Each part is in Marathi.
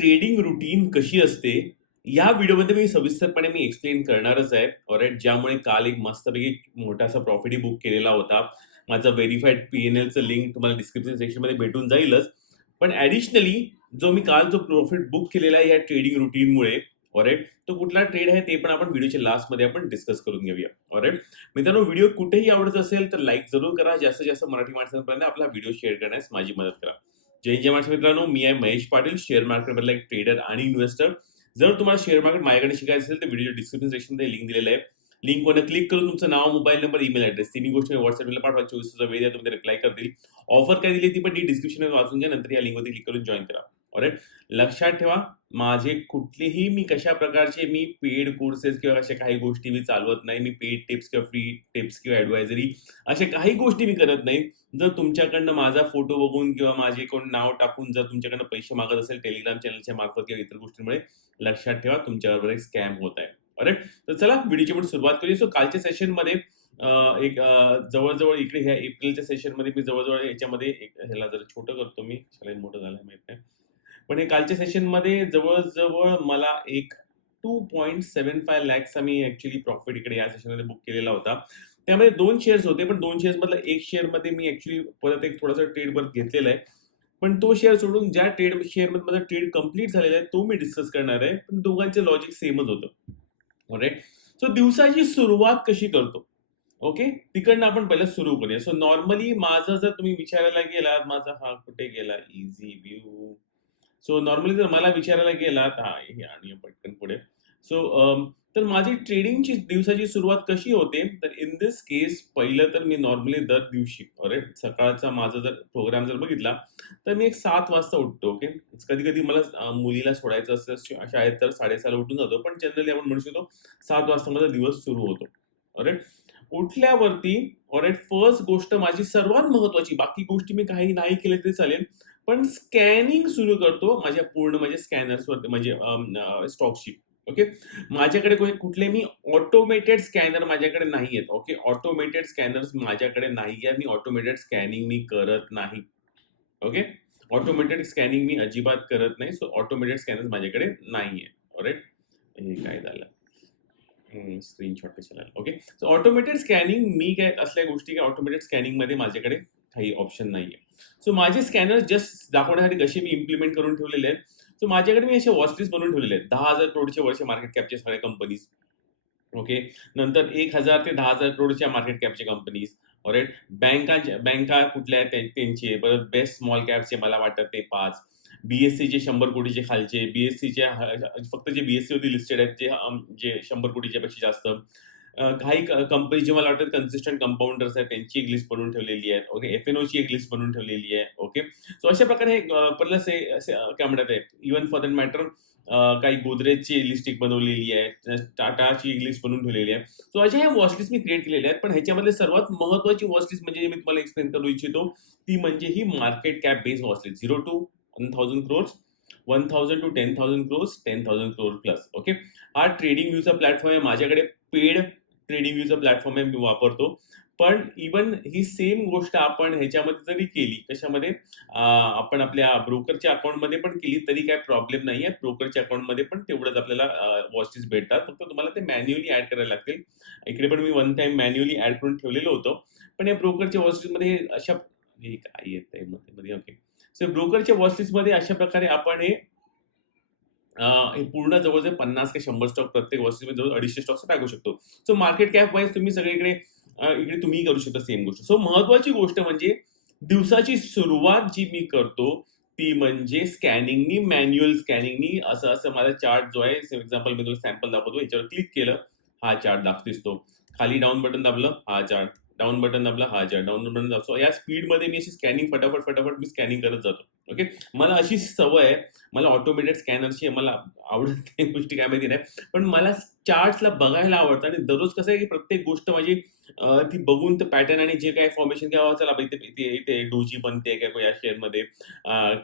ट्रेडिंग रुटीन कशी असते या व्हिडिओमध्ये मी सविस्तरपणे मी एक्सप्लेन करणारच आहे. ऑरेट ज्यामुळे काल एक मस्तपैकी मोठासा प्रॉफिटही बुक केलेला होता. माझा व्हेरीफाईड पी एन एलचं लिंक तुम्हाला डिस्क्रिप्शन सेक्शनमध्ये भेटून जाईलच. पण ॲडिशनली जो मी काल जो प्रॉफिट बुक केलेला आहे या ट्रेडिंग रुटीनमुळे ऑरेट तो कुठला ट्रेड आहे ते पण आपण व्हिडिओच्या लास्टमध्ये आपण डिस्कस करून घेऊया. ऑरेट मित्रांनो व्हिडिओ कुठेही आवडत असेल तर लाईक जरूर करा. जास्तीत जास्त मराठी माणसांपर्यंत आपला व्हिडिओ शेअर करण्यास माझी मदत करा. जय जय माझ्या मित्रांनो मी आहे महेश पाटील शेअर मार्केटमधला एक ट्रेडर आणि इन्व्हेस्टर जर तुम्हाला शेअर मार्केट माझ्याकडे शिकायचं असेल तर व्हिडिओ डिस्क्रिप्शन सेक्शनमध्ये लिंक दिलेलं आहे. लिंकवर क्लिक करून तुमचं नाव मोबाईल नंबर ईमेल ॲड्रेस तिन्ही गोष्टी व्हॉट्सअपला पाठवा. चोवीस वेळ द्या तुम्ही रिप्लाय करतील. ऑफर काय दिली ती पण डिस्क्रिप्शन वाचून घ्या नंतर या लिंकवरती क्लिक करून जॉईन करा. ऑरेट लक्षात ठेवा माझे कुठलेही मी कशा प्रकारचे मी पेड कोर्सेस किंवा अशा काही गोष्टी मी चालवत नाही मी पेड टिप्स किंवा फ्री टिप्स किंवा ॲडवायझरी अशा काही गोष्टी मी करत नाही. जर तुमच्याकडनं माझा फोटो बघून किंवा माझे कोण नाव टाकून जर तुमच्याकडनं पैसे मागत असेल टेलिग्राम चॅनलच्या मार्फत किंवा इतर गोष्टींमुळे लक्षात ठेवा तुमच्याबरोबर एक स्कॅम होत आहे. अरे तर चला व्हिडिओची पण सुरुवात करूया. सो कालच्या सेशनमध्ये एक जवळजवळ इकडे ह्या एप्रिलच्या सेशनमध्ये मी जवळजवळ याच्यामध्ये एक ह्याला जर छोटं करतो मी. शाळेत मोठं झालं माहीत नाही. पण हे कालच्या सेशनमध्ये जवळजवळ मला एक टू पॉईंट सेवन फाय लॅक्सचा मी ऍक्च्युली प्रॉफिट इकडे या सेशनमध्ये बुक केलेला होता. त्यामध्ये दोन शेअर्स होते पण दोन शेअर्स मधलं एक शेअरमध्ये मी ऍक्च्युली परत एक थोडासा ट्रेड परत घेतलेला आहे. पण तो शेअर सोडून ज्या ट्रेड शेअरमध्ये माझा ट्रेड कंप्लीट झालेला आहे तो मी डिस्कस करणार आहे. पण दोघांचे लॉजिक सेमच होतं. राईट सो दिवसाची सुरुवात कशी करतो? ओके तिकडनं आपण पहिलं सुरू करूया. सो नॉर्मली माझा जर तुम्ही विचारायला गेलात माझा हा कुठे गेला? इझी व्ह्यू सो नॉर्मली जर मला विचारायला गेलात हा हे आणि पटकन पुढे. सो तर माझी ट्रेडिंगची दिवसाची सुरुवात कशी होते? तर इन दिस केस पहिलं तर मी नॉर्मली दर दिवशी अरे सकाळचा माझा जर प्रोग्राम जर बघितला तर मी एक सात वाजता उठतो ओके कधी कधी मला मुलीला सोडायचं असतं अशा शाळेत तर साडेसाला उठून जातो पण जनरली आपण म्हणू शकतो सात वाजता माझा दिवस सुरू होतो अरे? उठल्यावरती ऑरेट फर्स्ट गोष्ट माझी सर्वात महत्वाची बाकी गोष्टी मी काही नाही केले तरी चालेल पण स्कॅनिंग सुरू करतो माझ्या पूर्ण म्हणजे स्कॅनर्सवर म्हणजे स्टॉकशी ओके? माझ्याकडे कोणी कुठले मी ऑटोमेटेड स्कॅनर माझ्याकडे नाही आहेत ओके? ऑटोमेटेड स्कॅनर्स माझ्याकडे नाही आहे मी ऑटोमेटेड स्कॅनिंग मी करत नाही. ओके? ऑटोमेटेड स्कॅनिंग मी अजिबात करत नाही. सो ऑटोमेटेड स्कॅनर्स माझ्याकडे नाही आहे राईट हे काय झालं? स्क्रीनशॉट कशाला ओके? सो ऑटोमेटेड स्कॅनिंग मी काय असल्या गोष्टी काय ऑटोमेटेड स्कॅनिंगमध्ये माझ्याकडे काही ऑप्शन नाही आहे सो माझे स्कॅनर जस्ट दाखवण्यासाठी कसे मी इम्प्लिमेंट करून ठेवलेले आहेत. सो माझ्याकडे मी असे वॉचलिस्ट बनवून ठेवलेले आहेत. दहा हजार करोडचे वर्ष मार्केट कॅपचे सगळ्या कंपनीज ओके नंतर एक हजार ते दहा हजार करोडच्या मार्केट कॅपच्या कंपनीज ऑरेट बँकांच्या बँका कुठल्या आहेत त्यांचे. परत बेस्ट स्मॉल कॅपचे मला वाटतं ते पाच. बीएससीचे शंभर कोटीचे खालचे. बीएससीचे फक्त जे बीएससी वरती लिस्टेड आहेत ते जे शंभर कोटीच्या पेक्षा जास्त. अं, काही कंपनी जे मला वाटतं कन्सिस्टंट कंपाऊंडर्स आहेत त्यांची एक लिस्ट बनवून ठेवलेली आहे ओके एफ एन ओची एक लिस्ट बनवून ठेवलेली आहे ओके सो अशा प्रकारे हे असे काय म्हणतात आहे इवन फॉर दॅट मॅटर काही गोदरेजची लिस्ट एक बनवलेली आहे टाटाची एक लिस्ट बनवून ठेवलेली आहे. सो अशा ह्या वॉचलिस्ट मी क्रिएट केलेल्या आहेत पण ह्याच्यामध्ये सर्वात महत्वाची वॉचलिस्ट म्हणजे मी तुम्हाला एक्सप्लेन करू इच्छितो ती म्हणजे ही market cap based watchlist zero two one thousand crores one thousand two ten thousand crores ten thousand crore plus okay हा ट्रेडिंग व्ह्यूचा प्लॅटफॉर्म आहे माझ्याकडे पेड ट्रेडिंग व्ह्यूचा प्लॅटफॉर्म आहे मी वापरतो. पण इवन ही सेम गोष्ट आपण ह्याच्यामध्ये जरी केली कशामध्ये? आपण आपल्या ब्रोकरच्या अकाउंटमध्ये पण केली तरी काय प्रॉब्लेम नाही आहे ब्रोकरच्या अकाउंटमध्ये पण तेवढंच आपल्याला वॉचेस भेटतात. फक्त तुम्हाला ते मॅन्युअली ऍड करायला लागतील. इकडे पण मी वन टाइम मॅन्युअली ऍड करून ठेवलेलं होतं. पण या ब्रोकरच्या वॉचेसमध्ये अशा हे काय येत आहे मध्ये ओके सो ब्रोकरच्या वॉचेसमध्ये अशा प्रकारे आपण हे पूर्ण जवळजवळ पन्नास ते शंभर स्टॉक प्रत्येक वॉचेसमध्ये जवळ अडीचशे स्टॉक्स टाकू शकतो. सो मार्केट कॅप वाईज तुम्ही सगळीकडे इकडे तुम्ही करू शकता सेम गोष्ट. सो महत्वाची गोष्ट म्हणजे दिवसाची सुरुवात जी मी करतो ती म्हणजे स्कॅनिंगनी मॅन्युअल स्कॅनिंगनी असं असं माझा चार्ट जो आहे एक्झाम्पल मी तुला सॅम्पल दाखवतो याच्यावर क्लिक केलं हा चार्ट दाख दिसतो खाली डाऊन बटन दाबलं हा चार्ट डाऊन बटन आपला हा चार्ट डाऊन बटन दाबतो या स्पीडमध्ये मी अशी स्कॅनिंग फटाफट फटाफट मी स्कॅनिंग करत जातो. ओके मला अशी सवय आहे मला ऑटोमेटेड स्कॅनरची मला आवडत नाही गोष्टी काय माहिती नाही. पण मला चार्ट्सला बघायला आवडतं आणि दररोज कसं आहे की प्रत्येक गोष्ट माझी ती बघून ते पॅटर्न आणि जे काय फॉर्मेशन किंवा चला इथे इथे इथे डोजी बनते काय या शेअरमध्ये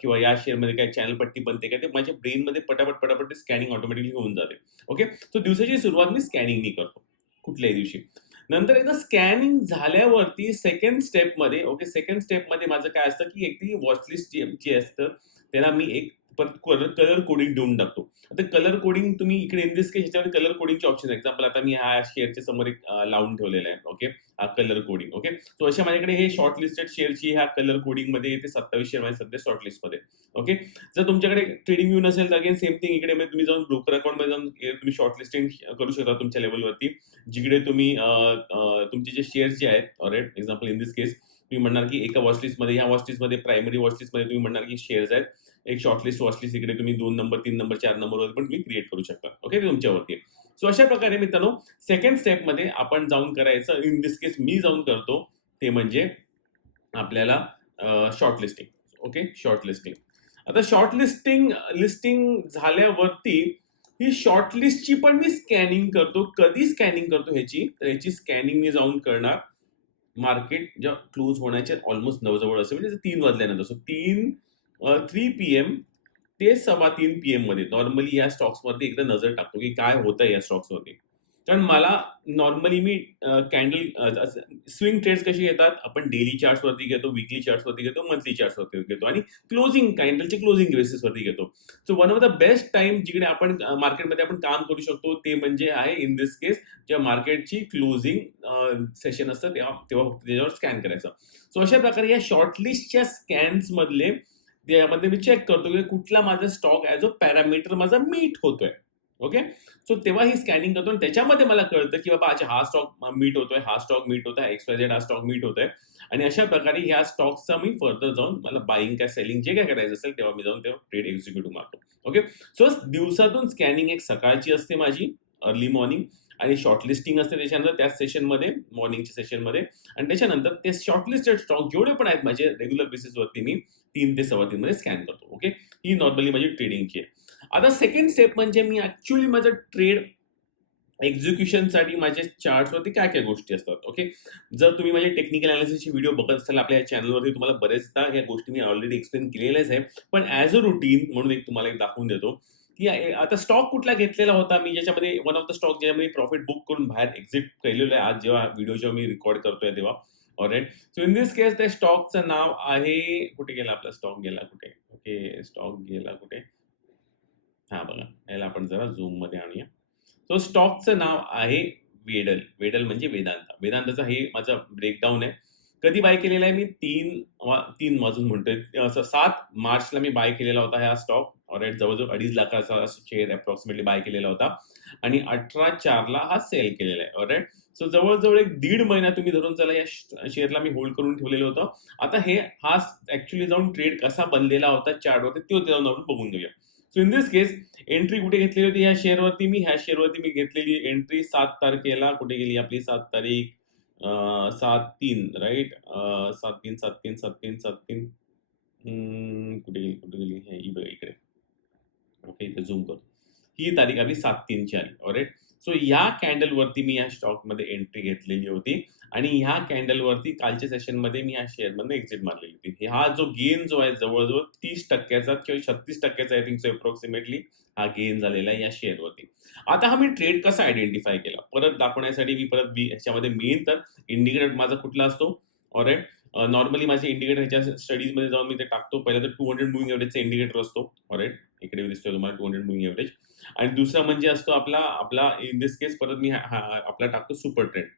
किंवा या शेअरमध्ये काय चॅनल पट्टी बनते काय ते माझ्या ब्रेनमध्ये पटापट पटापट ते स्कॅनिंग ऑटोमॅटिकली होऊन जाते. ओके सो दिवसाची सुरुवात मी स्कॅनिंगनी करतो. कुठल्याही दिवशी. नंतर एकदा स्कॅनिंग झाल्यावरती सेकंड स्टेपमध्ये ओके सेकंड स्टेपमध्ये माझं काय असतं की एक ती वॉचलिस्ट जी जी असतं त्याला मी एक परत कलर कलर कोडिंग देऊन टाकतो. आता कलर कोडिंग तुम्ही इकडे इन दिस केस ह्याच्यावर कलर कोडिंगचे ऑप्शन एक्झाम्पल आता मी हा शेअरच्या समोर एक लावून ठेवलेला आहे. ओके हा कलर कोडिंग ओके सो अशा माझ्याकडे हे शॉर्ट लिस्टेड शेअरची ह्या कलर कोडिंगमध्ये येते सत्तावीस शेअर माझ्या सध्या शॉर्टमध्ये. ओके जर तुमच्याकडे ट्रेडिंग व्ह्यू नसेल तर अगेन सेम थिंग इकडे म्हणजे तुम्ही जाऊन ब्रोकर अकाउंटमध्ये जाऊन तुम्ही शॉर्ट लिस्टिंग करू शकता तुमच्या लेवलवरती जिकडे तुम्ही तुमचे जे शेअर्स जे आहेत ऑरेट एक्झाम्पल इन दिस केस तुम्ही म्हणणार की एका वॉचलिस्टमध्ये ह्या वॉचलिस्टमध्ये प्रायमरी वॉचलिस्टमध्ये तुम्ही म्हणणार की शेअर्स आहेत. एक शॉर्टलिस्ट वॉचलिस्ट इकडे तुम्ही दोन नंबर तीन नंबर चार नंबरवर पण तुम्ही क्रिएट करू शकता. ओके ते तुमच्यावरती. सो अशा प्रकारे मित्रांनो सेकंड स्टेपमध्ये आपण जाऊन करायचं. इन दिस केस मी जाऊन करतो. ते म्हणजे आपल्याला शॉर्टलिस्टिंग ओके शॉर्टलिस्टिंग आता शॉर्टलिस्टिंग लिस्टिंग झाल्यावरती ही शॉर्टलिस्टची पण मी स्कॅनिंग करतो. कधी स्कॅनिंग करतो ह्याची? तर ह्याची स्कॅनिंग मी जाऊन करणार. मार्केट ज्या क्लोज होण्याच्या ऑलमोस्ट नवजवळ असेल म्हणजे तीन वाजल्यानंतर. सो तीन थ्री पी एम ते सव्वा तीन पी एममध्ये नॉर्मली या स्टॉक्सवरती एकदा नजर टाकतो की काय होतं या स्टॉक्सवरती कारण मला नॉर्मली मी कॅन्डल स्विंग ट्रेड्स कशी येतात आपण डेली चार्ट्सवरती घेतो विकली चार्ट्सवरती घेतो मंथली चार्ट्सवरती घेतो आणि क्लोजिंग कॅन्डलचे क्लोजिंग बेसिसवरती घेतो. So one of the best time जिकडे आपण मार्केटमध्ये आपण काम करू शकतो ते म्हणजे आहे इन दिस केस जेव्हा मार्केटची क्लोजिंग सेशन असतं तेव्हा तेव्हा फक्त त्याच्यावर स्कॅन करायचं. सो अशा प्रकारे या शॉर्टलिस्टच्या स्कॅन्स मधले त्यामध्ये मी चेक करतो की कुठला माझा स्टॉक ॲज अ पॅरामीटर माझा मीट होतोय. ओके सो तेव्हा ही स्कॅनिंग करतो आणि त्याच्यामध्ये मला कळतं की बाबा अच्छा हा स्टॉक मीट होतोय हा स्टॉक मीट होतोय एक्सपायझेड हा स्टॉक मीट होतोय. आणि अशा प्रकारे ह्या स्टॉक्सचा मी फर्दर जाऊन मला बाईंग काय सेलिंग जे काय करायचं असेल तेव्हा मी जाऊन तेव्हा ट्रेड एक्झिक्युटिव्ह मारतो. ओके सो दिवसातून स्कॅनिंग एक सकाळची असते माझी अर्ली मॉर्निंग आणि शॉर्टलिस्टिंग असते त्याच्यानंतर त्याच सेशनमध्ये मॉर्निंगच्या सेशनमध्ये आणि त्याच्यानंतर ते शॉर्टलिस्टेड स्टॉक जेवढे पण आहेत माझे रेग्युलर बेसिसवरती मी तीन ते सव्वा तीनमध्ये स्कॅन करतो. ओके ही नॉर्मली माझी ट्रेडिंगची आहे. आता सेकंड स्टेप म्हणजे मी ऍक्च्युली माझं ट्रेड एक्झिक्युशनसाठी माझ्या चार्ट्सवरती काय काय गोष्टी असतात ओके जर तुम्ही माझे टेक्निकल अनालिसिसचे व्हिडिओ बघत असाल आपल्या या चॅनलवरती तुम्हाला बरेचदा या गोष्टी मी ऑलरेडी एक्सप्लेन केलेल्याच आहे. पण ॲज अ रुटीन म्हणून एक तुम्हाला एक दाखवून देतो की आता स्टॉक कुठला घेतलेला होता? मी ज्याच्यामध्ये वन ऑफ द स्टॉक ज्याच्यामध्ये प्रॉफिट बुक करून बाहेर एक्झिट केलेलं आहे आज जेव्हा व्हिडिओ जेव्हा मी रेकॉर्ड करतोय तेव्हा. Alright so in this case त्या स्टॉकचं नाव आहे कुठे गेला आपला? स्टॉक गेला कुठे? ओके स्टॉक गेला कुठे? हा बघा. याला आपण जरा झूममध्ये आणूया. सो स्टॉकचं नाव आहे वेडल. वेडल म्हणजे वेदांत. वेदांताचा हे माझा ब्रेकडाऊन आहे. कधी बाय केलेला आहे मी? तीन वा- तीन वाजून म्हणतोय. असं सात मार्चला मी बाय केलेला होता हा स्टॉक ऑलराईट जवळजवळ अडीच लाखाचा शेअर अप्रॉक्सिमेटली बाय केलेला होता. आणि अठरा चारला हा सेल केलेला आहे. ऑलराईट सो जवळजवळ एक दीड महिना तुम्ही धरून चला या शेअरला मी होल्ड करून ठेवलेलं होतं. आता हे हा ऍक्च्युली जाऊन ट्रेड कसा बनलेला होता चार्टवरती तो जाऊन आपण बघून घेऊया. So in this case entry कुठे घेतलेली होती? ह्या शेअरवरती मी ह्या शेअरवरती मी घेतलेली एंट्री सात तारखेला कुठे गेली? आपली सात तारीख सात तीन राईट सात तीन सात तीन सात तीन सात तीन. कुठे गेली? कुठे गेली? हे इकडे. ओके इथे झूम करतो. ही तारीख आपली सात तीनची आली. ऑरेट सो ह्या कॅन्डलवरती मी या स्टॉकमध्ये एंट्री घेतलेली होती. आणि ह्या कॅन्डलवरती कालच्या सेशनमध्ये मी या शेअरमधनं एक्झिट मारलेली होती. हा जो गेन जो आहे जवळजवळ तीस टक्क्याचा किंवा छत्तीस टक्क्याचा आय थिंक सो अप्रॉक्सिमेटली हा गेन झालेला आहे या शेअरवरती आता हा मी ट्रेड कसा आयडेंटिफाय केला? परत दाखवण्यासाठी मी परत बी ह्याच्यामध्ये मेन तर इंडिकेटर माझा कुठला असतो? ऑरेट नॉर्मली माझे इंडिकेटर ह्याच्या स्टडीजमध्ये जाऊन मी ते टाकतो. पहिला तर टू हंड्रेड मुव्हिंग एव्हरेजचा इंडिकेटर असतो. ऑरेट इकडे दिसतोय तुम्हाला टू हंड्रेड मुव्हिंग एव्हरेज आणि दुसरा म्हणजे असतो आपला आपला इन दिस केस परत मी आपला टाकतो सुपर ट्रेंड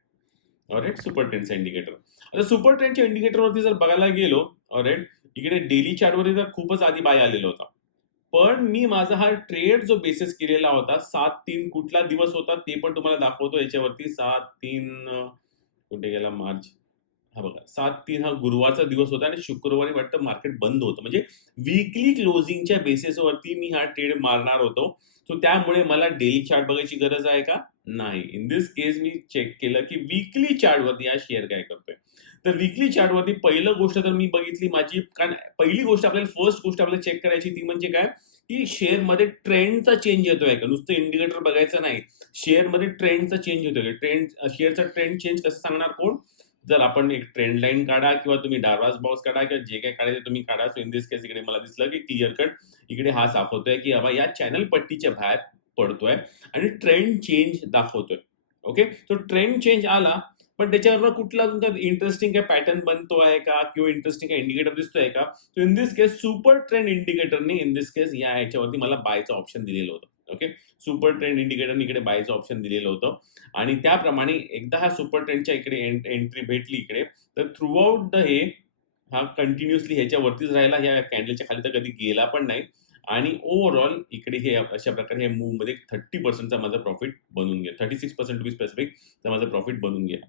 ऑरेट सुपर ट्रेंडचा इंडिकेटर आता सुपर ट्रेंडच्या इंडिकेटरवरती जर बघायला गेलो ऑरेट इकडे डेली चार्टवरती तर खूपच आधी बाय आलेला होता. पण मी माझा हा ट्रेड जो बेसिस केलेला होता सात तीन कुठला दिवस होता ते पण तुम्हाला दाखवतो याच्यावरती. सात तीन कुठे गेला? मार्च. हा बघा सात तीन हा गुरुवारचा दिवस होता आणि शुक्रवारी वाटतं मार्केट बंद होतं. म्हणजे वीकली क्लोजिंगच्या बेसिसवरती मी हा ट्रेड मारणार होतो. सो त्यामुळे मला डेली चार्ट बघायची गरज आहे का? नाही. In this case me check केलं की वीकली चार्टवरती हा शेअर काय करतोय. तर वीकली चार्टवरती पहिलं गोष्ट तर मी बघितली माझी कारण पहिली गोष्ट आपल्याला फर्स्ट गोष्ट आपल्याला चेक करायची ती म्हणजे काय? की शेअरमध्ये ट्रेंडचा चेंज येतोय का? नुसतं इंडिकेटर बघायचं नाही. शेअरमध्ये ट्रेंडचा चेंज येतोय ट्रेंड शेअरचा ट्रेंड चेंज कसं सांगणार कोण? जर आपण एक ट्रेंड लाईन काढा किंवा तुम्ही डार्वास बॉक्स काढा किंवा जे काय काढायचं तुम्ही काढा. सो इन दिस केस इकडे मला दिसलं की क्लिअर कट इकडे हा दाखवतोय की बाबा या चॅनल पट्टीच्या बाहेर पडतोय आणि ट्रेंड चेंज दाखवतोय. ओके तो ट्रेंड चेंज आला पण त्याच्यावर कुठला तुमचा इंटरेस्टिंग काय पॅटर्न बनतो आहे का? किंवा इंटरेस्टिंग काय इंडिकेटर दिसतोय का? So in this case super trend इंडिकेटरने in this case या ह्याच्यावरती मला बायचं ऑप्शन दिलेलं होतं. ओके सुपर ट्रेंड इंडिकेटर इकडे बायचं ऑप्शन दिलेलं होतं. आणि त्याप्रमाणे एकदा हा सुपर ट्रेंडच्या इकडे एंट्री भेटली इकडे तर थ्रूआउट द हे हा कंटिन्युअसली ह्याच्यावरतीच राहिला. ह्या कॅन्डलच्या खाली तर कधी गेला पण नाही. आणि ओव्हरऑल इकडे हे अशा प्रकारे हे मूवमध्ये थर्टी पर्सेंटचा माझा प्रॉफिट बनून गेला. Thirty six percent to be specific माझा प्रॉफिट बनून गेला.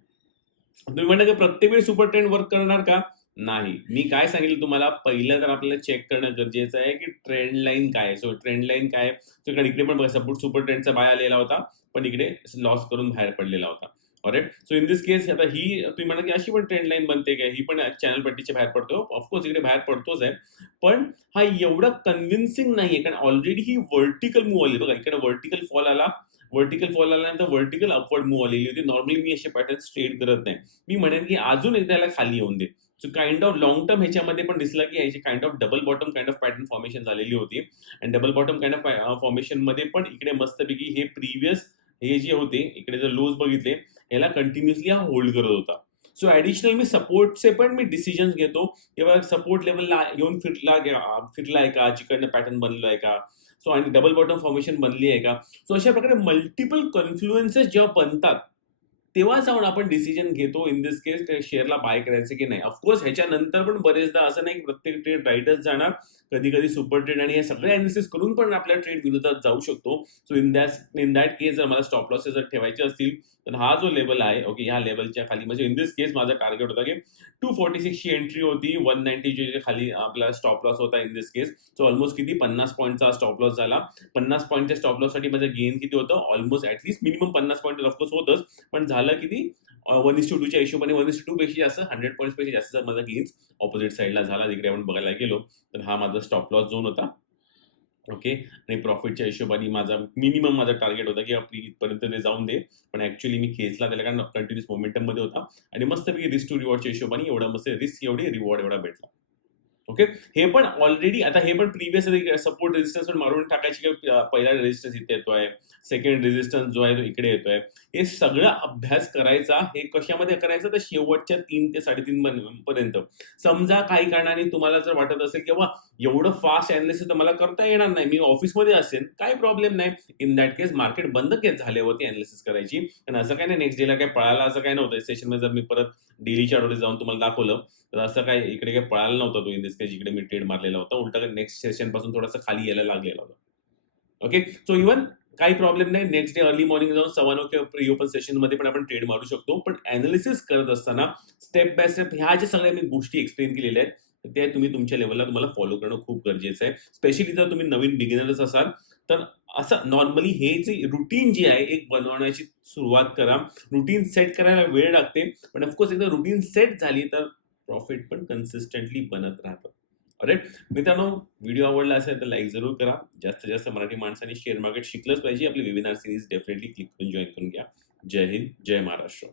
तुम्ही म्हणता की प्रत्येक वेळी सुपर ट्रेंड वर्क करणार का? नाही. मी काय सांगितलं तुम्हाला? पहिलं तर आपल्याला चेक करणं गरजेचं आहे की ट्रेंड लाईन काय सो ट्रेंड लाईन काय सो इकडे इकडे पण सपोर्ट सुपर ट्रेंडचा बाय आलेला होता पण इकडे लॉस करून बाहेर पडलेला होता. ऑरेट सो इन दिस केस आता ही तुम्ही म्हणा की अशी पण ट्रेंड लाईन बनते काय? ही पण चॅनल पट्टीच्या बाहेर पडतो. ऑफकोर्स इकडे बाहेर पडतोच आहे. पण हा एवढा कन्व्हिन्सिंग नाहीये कारण ऑलरेडी ही वर्टिकल मूव आली. बघा इकडे वर्टिकल फॉल आला. वर्टिकल फॉल आल्यानंतर वर्टिकल अपवर्ड मूव आलेली होती. नॉर्मली मी असे पॅटर्न स्ट्रेट करत नाही. मी म्हणेन की अजून एकदा याला खाली येऊन दे. So kind of long term ह्याच्यामध्ये पण दिसलं की ह्याची kind of double bottom kind of pattern formation झालेली होती. आणि डबल बॉटम काइंड ऑफ फॉर्मेशनमध्ये पण इकडे मस्तपैकी हे प्रिव्हियस हे जे होते इकडे जर लोज बघितले याला कंटिन्युअसली हा होल्ड करत होता. सो ॲडिशनल मी सपोर्टचे पण मी डिसिजन्स घेतो. किंवा सपोर्ट लेवलला येऊन फिरला आहे का? जिकडनं पॅटर्न बनलाय का? सो आणि डबल बॉटम फॉर्मेशन बनली आहे का? सो अशा प्रकारे मल्टिपल कन्फ्लुएन्सेस जेव्हा बनतात तेव्हा जाऊन आपण डिसिजन घेतो इन दिस केस शेअरला बाय करायचं की नाही. ऑफकोर्स ह्याच्यानंतर पण बरेचदा असं नाही की प्रत्येक ट्रेड राईटच जाणार. कधी कधी सुपर ट्रेड आणि हे सगळे अनालिसिस करून पण आपल्या ट्रेड विरोधात जाऊ शकतो. So in that in that case जर मला स्टॉप लॉसेस जर ठेवायचे असतील तर हा जो लेवल आहे ओके ह्या लेवलच्या खाली म्हणजे इन दिस केस माझा टार्गेट होता की टू फोर्टी सिक्सची एंट्री होती वन नाईन्टीची खाली आपला स्टॉप लॉस होता in this case so almost किती? पन्नास पॉईंटचा स्टॉप लॉस झाला. पन्नास पॉईंटच्या स्टॉप लॉससाठी माझं गेन किती होतं? ऑलमोस्ट ॲटलीस्ट मिनिमम पन्नास पॉईंट ऑफकोर्स होतच. पण झालं किती? वन इस टू टूच्या हिशोबाने वन इस टू पेक्षा जास्त हंड्रेड पॉईंटपेक्षा जास्त जर माझा गेन्स ऑपोजिट साईडला झाला तिकडे आपण बघायला गेलो तर हा माझा स्टॉप लॉस झोन होता. ओके आणि प्रॉफिटच्या हिशोबाने माझा मिनिमम माझा टार्गेट होता की आपली इथपर्यंत ते जाऊन दे. पण ऍक्च्युली मी खेचला त्याला कारण कंटिन्युअस मोमेंटममध्ये होता. आणि मस्तपैकी रिस्क टू रिवॉर्डच्या हिशोबाने एवढा मस्त रिस्क एवढी रिवॉर्ड एवढा भेटला. ओके? हे पण ऑलरेडी आता हे पण प्रिव्हियस सपोर्ट रेजिस्टन्स पण मारून टाकायची पहिला रेजिस्टन्स इथे येतोय सेकंड रेजिस्टन्स जो आहे तो इकडे येतोय. हे सगळा अभ्यास करायचा हे कशामध्ये करायचं? तर शेवटच्या तीन ते साडेतीन पर्यंत. समजा काही कारणाने तुम्हाला जर वाटत असेल की एवढं फास्ट अनालिसिस तर मला करता येणार नाही मी ऑफिसमध्ये असेल काही प्रॉब्लेम नाही. इन दॅट केस मार्केट बंद केस झाल्यावरती अनालिसिस करायची. आणि असं काही नाही नेक्स्ट डेला काय पळायला असं काय नव्हतं. सेशनमध्ये जर मी परत डेली आठवडे जाऊन तुम्हाला दाखवलं तर असं काय इकडे काय पळायला नव्हता तो इन दिस केस जिकडे मी ट्रेड मारलेला होता. उलटा नेक्स्ट सेशनपासून थोडासा खाली यायला लागलेला होता. ओके सो इव्हन काही प्रॉब्लेम नाही. नेक्स्ट डे अर्ली मॉर्निंग जाऊन सव्वा किंवा प्री ओपन सेशनमध्ये पण आपण ट्रेड मारू शकतो. पण अनालिसिस करत असताना स्टेप बाय स्टेप ह्या ज्या सगळ्या मी गोष्टी एक्सप्लेन केलेल्या आहेत ते तुम्ही तुमच्या लेवलला तुम्हाला फॉलो करणं खूप गरजेचं आहे. स्पेशली जर तुम्ही नवीन बिगिनर्स असाल तर असं नॉर्मली हे जे रुटीन जी आहे एक बनवण्याची सुरुवात करा. रुटीन सेट करायला वेळ लागते. पण ऑफकोर्स एकदा रुटीन सेट झाली तर प्रॉफिट पण कन्सिस्टंटली बनत राहतं. अरे मित्रांनो व्हिडिओ आवडला असेल तर लाईक जरूर करा. जास्तीत जास्त मराठी माणसांनी शेअर मार्केट शिकलंच पाहिजे. आपली वेबिनार सिरीज डेफिनेटली क्लिक करून जॉईन करून घ्या. जय हिंद जय महाराष्ट्र.